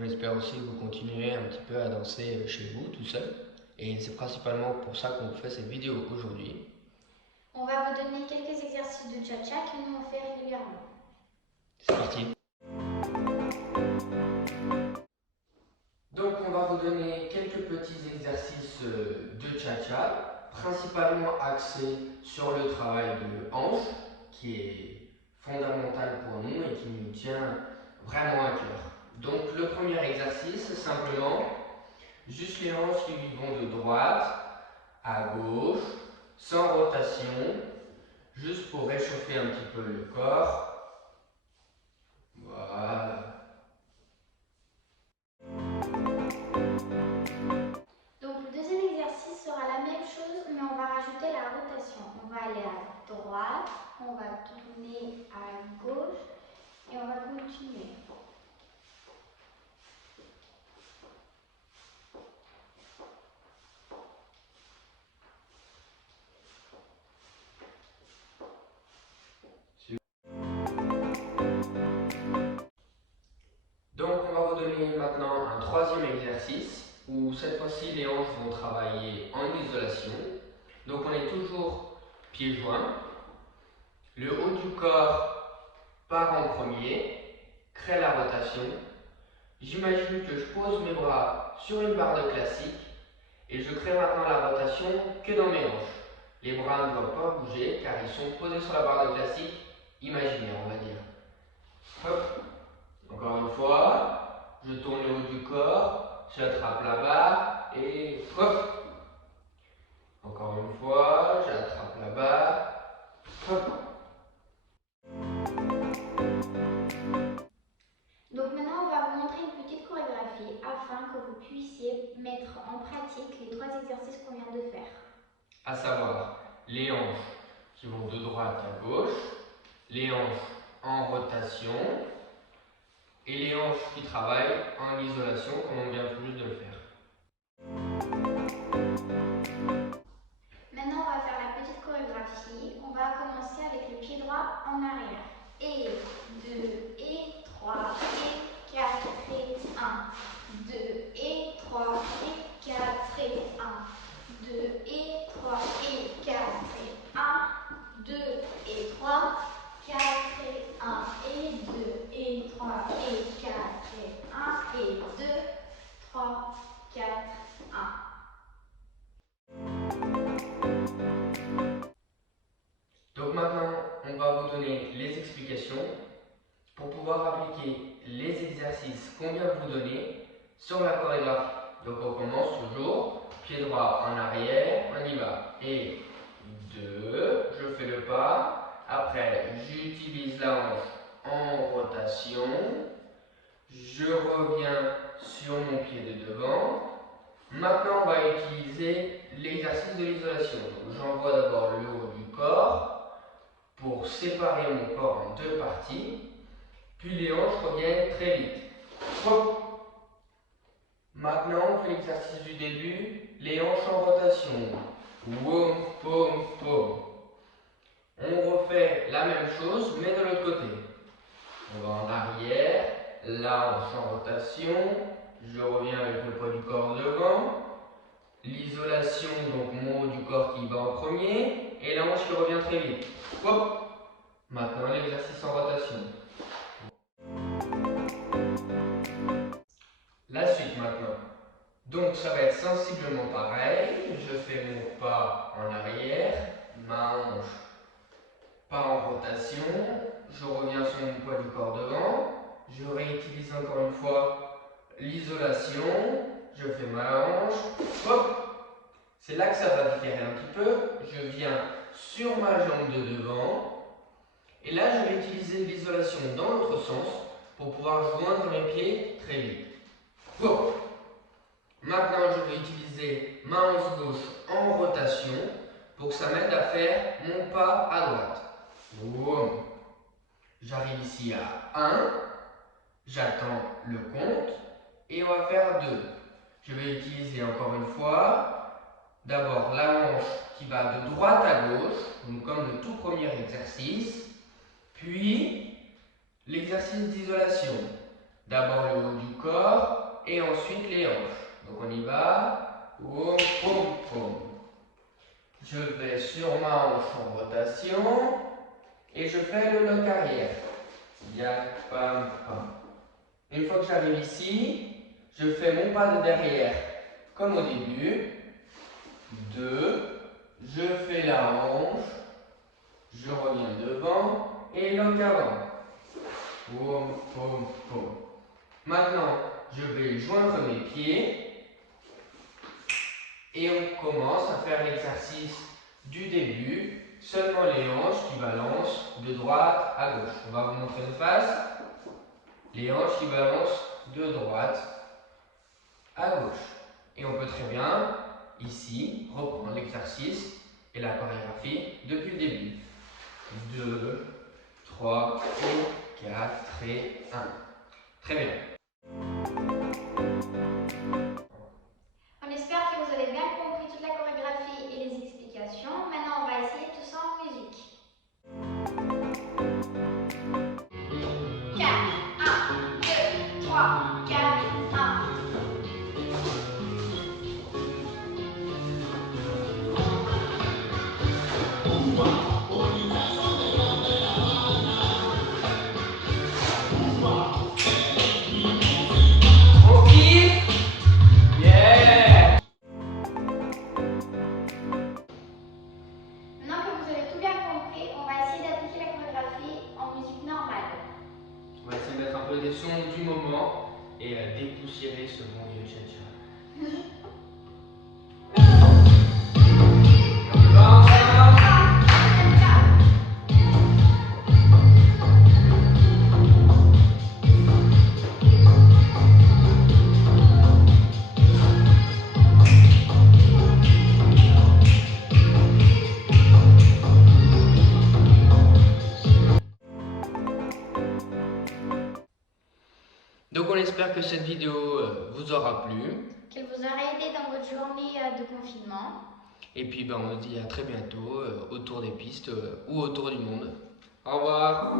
On espère aussi que vous continuez un petit peu à danser chez vous tout seul. Et c'est principalement pour ça qu'on fait cette vidéo aujourd'hui. On va vous donner quelques exercices de cha-cha que nous on fait régulièrement. C'est parti. Donc on va vous donner quelques petits exercices de cha-cha, principalement axés sur le travail de hanche, qui est fondamental pour nous et qui nous tient vraiment à cœur. Donc le premier exercice, c'est simplement juste les hanches qui vont de droite à gauche, sans rotation, juste pour réchauffer un petit peu le corps. Voilà. Donc le deuxième exercice sera la même chose, mais on va rajouter la rotation. On va aller à droite, on va tourner à gauche et on va continuer. Donc on va vous donner maintenant un troisième exercice où cette fois-ci les hanches vont travailler en isolation. Donc on est toujours pieds joints. Le haut du corps part en premier, crée la rotation. J'imagine que je pose mes bras sur une barre de classique et je crée maintenant la rotation que dans mes hanches. Les bras ne doivent pas bouger car ils sont posés sur la barre de classique imaginaire, on va dire. Hop. Encore une fois, je tourne le haut du corps, j'attrape la barre et hop. Encore une fois, j'attrape la barre, hop. Donc maintenant, on va vous montrer une petite chorégraphie afin que vous puissiez mettre en pratique les trois exercices qu'on vient de faire. À savoir les hanches qui vont de droite à gauche, les hanches en rotation et les hanches qui travaillent en isolation comme on vient tout juste de le faire. Maintenant, on va faire la petite chorégraphie. On va commencer avec le pied droit en arrière. Et 2, et 3, et 4, et 1. 2, et 3, et 4, et 1. 2, et 3, et 4, et 1. 2, et 3, 4, et 1. Et 2, et 3, et 4, et 1. Et 2, 3, 4, 1. Donc maintenant, on va vous donner les explications pour pouvoir appliquer les exercices qu'on vient de vous donner sur la chorégraphie. Donc on commence toujours, pied droit en arrière, on y va. Et 2, je fais le pas. Après, j'utilise la hanche en rotation. Je reviens sur mon pied de devant. Maintenant, on va utiliser l'exercice de l'isolation. J'envoie d'abord le haut du corps pour séparer mon corps en deux parties. Puis les hanches reviennent très vite. Hop. Maintenant, on fait l'exercice du début, les hanches en rotation. Wom, pom, pom. On refait la même chose, mais de l'autre côté. On va en arrière, la hanche en rotation. Je reviens avec le poids du corps devant. L'isolation, donc mon haut du corps qui va en premier. Et la hanche qui revient très vite. Hop. Maintenant, l'exercice en rotation. La suite maintenant. Donc ça va être sensiblement pareil. Je fais mon pas en arrière, ma hanche pas en rotation. Je reviens sur mon poids du corps devant. Je réutilise encore une fois l'isolation. Je fais ma hanche. Hop. C'est là que ça va différer un petit peu. Je viens sur ma jambe de devant. Et là, je vais utiliser l'isolation dans l'autre sens pour pouvoir joindre mes pieds très vite. Hop. Maintenant, je vais utiliser ma hanche gauche en rotation pour que ça m'aide à faire mon pas à droite. Boum. J'arrive ici à 1, j'attends le compte et on va faire 2. Je vais utiliser encore une fois d'abord la manche qui va de droite à gauche, donc comme le tout premier exercice, puis l'exercice d'isolation. D'abord le haut du corps, et ensuite les hanches. Donc on y va. Poum, poum, poum. Je vais sur ma hanche en rotation et je fais le lock arrière. Yak, pam, pam. Une fois que j'arrive ici, je fais mon pas de derrière comme au début. 2, je fais la hanche, je reviens devant et lock avant. Poum, poum, poum. Maintenant, je vais joindre mes pieds et on commence à faire l'exercice du début. Seulement les hanches qui balancent de droite à gauche. On va vous montrer une face. Les hanches qui balancent de droite à gauche. Et on peut très bien, ici, reprendre l'exercice et la chorégraphie depuis le début. 2, 3, et 4, et 1. Très bien. On espère que vous avez bien compris toute la chorégraphie et les explications. Maintenant, on va essayer tout ça en musique. 4, 1, 2, 3, 4, 1. Maintenant que vous avez tout bien compris, on va essayer d'appliquer la chorégraphie en musique normale. On va essayer de mettre un peu des sons du moment et dépoussiérer ce bon vieux tcha-tcha. Donc on espère que cette vidéo vous aura plu. Qu'elle vous aura aidé dans votre journée de confinement. Et puis on se dit à très bientôt autour des pistes ou autour du monde. Au revoir.